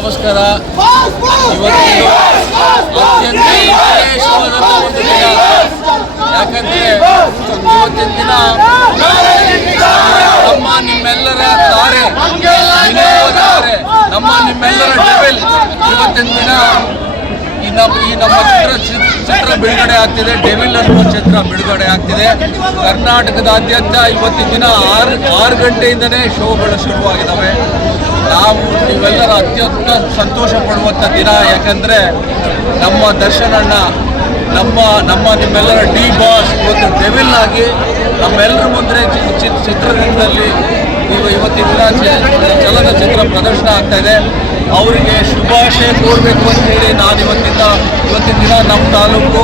ನಮಸ್ಕಾರ. ಇವತ್ತು ಅತ್ಯಂತ ವಿಶೇಷವಾದಂಥ ಒಂದು ದಿನ. ಯಾಕಂದರೆ ಇವತ್ತಿನ ದಿನ ನಮ್ಮ ನಿಮ್ಮೆಲ್ಲರ ತಾರೆ, ವಿನೋದವರೇ, ನಮ್ಮ ನಿಮ್ಮೆಲ್ಲರ ಡೆವಿಲ್ ಇವತ್ತಿನ ದಿನ ಈ ನಮ್ಮ ಚಿತ್ರ ಬಿಡುಗಡೆ ಆಗ್ತಿದೆ. ಡೆವಿಲ್ ಅನ್ನುವ ಚಿತ್ರ ಬಿಡುಗಡೆ ಆಗ್ತಿದೆ. ಕರ್ನಾಟಕದಾದ್ಯಂತ ಇವತ್ತಿನ ದಿನ 6 ಗಂಟೆಯಿಂದನೇ ಶೋಗಳು ಶುರುವಾಗಿದ್ದಾವೆ. ನೀವೆಲ್ಲರ ಅತ್ಯಂತ ಸಂತೋಷ ಪಡುವಂಥ ದಿನ. ಯಾಕಂದರೆ ನಮ್ಮ ದರ್ಶನ್ ಅಣ್ಣ, ನಮ್ಮ ನಿಮ್ಮೆಲ್ಲರ ಡಿ ಬಾಸ್ ಇವತ್ತು ಡೆವಿಲ್ ಆಗಿ ನಮ್ಮೆಲ್ಲರ ಮುಂದೆ ಚಿತ್ರರಂಗದಲ್ಲಿ ಇವತ್ತಿನ ದಿನ ಚಲನಚಿತ್ರ ಪ್ರದರ್ಶನ ಆಗ್ತಾಯಿದೆ. ಅವರಿಗೆ ಶುಭಾಶಯ ಕೋರಬೇಕು ಅಂತೇಳಿ ನಾನು ಇವತ್ತಿನ ದಿನ ನಮ್ಮ ತಾಲೂಕು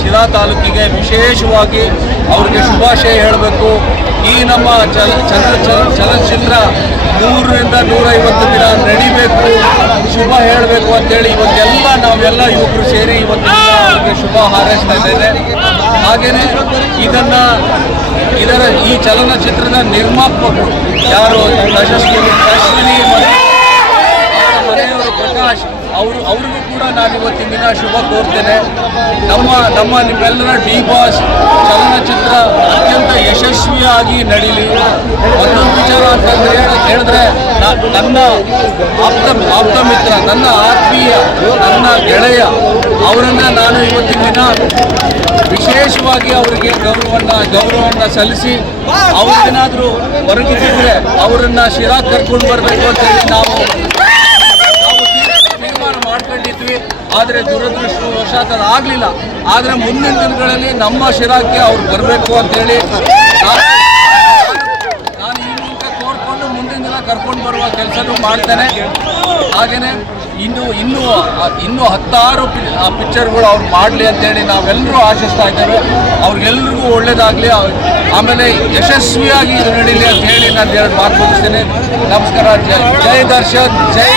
ಶಿರಾ ತಾಲೂಕಿಗೆ ವಿಶೇಷವಾಗಿ ಅವ್ರಿಗೆ ಶುಭಾಶಯ ಹೇಳಬೇಕು. ಈ ನಮ್ಮ ಚಲನಚಿತ್ರ 100ರಿಂದ 150 ದಿನ ನಡಿಬೇಕು, ಶುಭ ಹೇಳಬೇಕು ಅಂತೇಳಿ ಇವತ್ತೆಲ್ಲ ನಾವೆಲ್ಲ ಯುವಕರು ಸೇರಿ ಇವತ್ತಿನ ಅವ್ರಿಗೆ ಶುಭ ಹಾರೈಸ್ತಾ ಇದ್ದೇನೆ. ಹಾಗೆಯೇ ಈ ಚಲನಚಿತ್ರದ ನಿರ್ಮಾಪಕರು ಯಾರು ಅಶ್ವಿನಿ ಮತ್ತು ಮನೆಯವರು ಪ್ರಕಾಶ್ ಅವ್ರಿಗೂ ಕೂಡ ನಾನು ಇವತ್ತಿನ ದಿನ ಶುಭ ಕೋರ್ತೇನೆ. ನಮ್ಮ ನಿಮ್ಮೆಲ್ಲರ ಡಿ ಬಾಸ್ ಚಲನಚಿತ್ರ ಅತ್ಯಂತ ಯಶಸ್ವಿಯಾಗಿ ನಡೀಲಿ. ಮತ್ತೊಂದು ವಿಚಾರ ಅಂತಂದ್ರೆ ಹೇಳಿದ್ರೆ ನನ್ನ ಆಪ್ತ ಮಿತ್ರ, ನನ್ನ ಆತ್ಮೀಯ, ನನ್ನ ಗೆಳೆಯ ಅವರನ್ನು ನಾನು ಇವತ್ತಿನ ದಿನ ವಿಶೇಷವಾಗಿ ಅವರಿಗೆ ಗೌರವವನ್ನು ಸಲ್ಲಿಸಿ ಅವ್ರಿಗೇನಾದರೂ ಹೊರಗಿದ್ರೆ ಅವರನ್ನು ಶಿರಾ ಕರ್ಕೊಂಡು ಬರಬೇಕು ಅಂತೇಳಿ ನಾವು ತೀರ್ಮಾನ ಮಾಡ್ಕೊಂಡಿದ್ವಿ. ಆದರೆ ದುರದೃಷ್ಟವಶಾತ್ ಅದು ಆಗಲಿಲ್ಲ. ಆದರೆ ಮುಂದಿನ ದಿನಗಳಲ್ಲಿ ನಮ್ಮ ಶಿರಾಕ್ಕೆ ಅವ್ರು ಬರಬೇಕು ಅಂತೇಳಿ ನಾನು ಈ ಮೂಲಕ ಕೋರ್ಕೊಂಡು ಮುಂದಿನ ದಿನ ಕರ್ಕೊಂಡು ಬರುವ ಕೆಲಸನೂ ಮಾಡ್ತೇನೆ. ಹಾಗೆಯೇ ಇನ್ನೂ 10 ಪಿಕ್ಚರ್ಗಳು ಅವ್ರು ಮಾಡಲಿ ಅಂತೇಳಿ ನಾವೆಲ್ಲರೂ ಆಶಿಸ್ತಾ ಇದ್ದೇವೆ. ಅವ್ರಿಗೆಲ್ರಿಗೂ ಒಳ್ಳೇದಾಗಲಿ, ಆಮೇಲೆ ಯಶಸ್ವಿಯಾಗಿ ಇದು ನಡೀಲಿ ಅಂತ ಹೇಳಿ ನಾನು 2 ಮಾತು ಮುಗಿಸ್ತೇನೆ. ನಮಸ್ಕಾರ. ಜೈ ದರ್ಶನ್, ಜೈ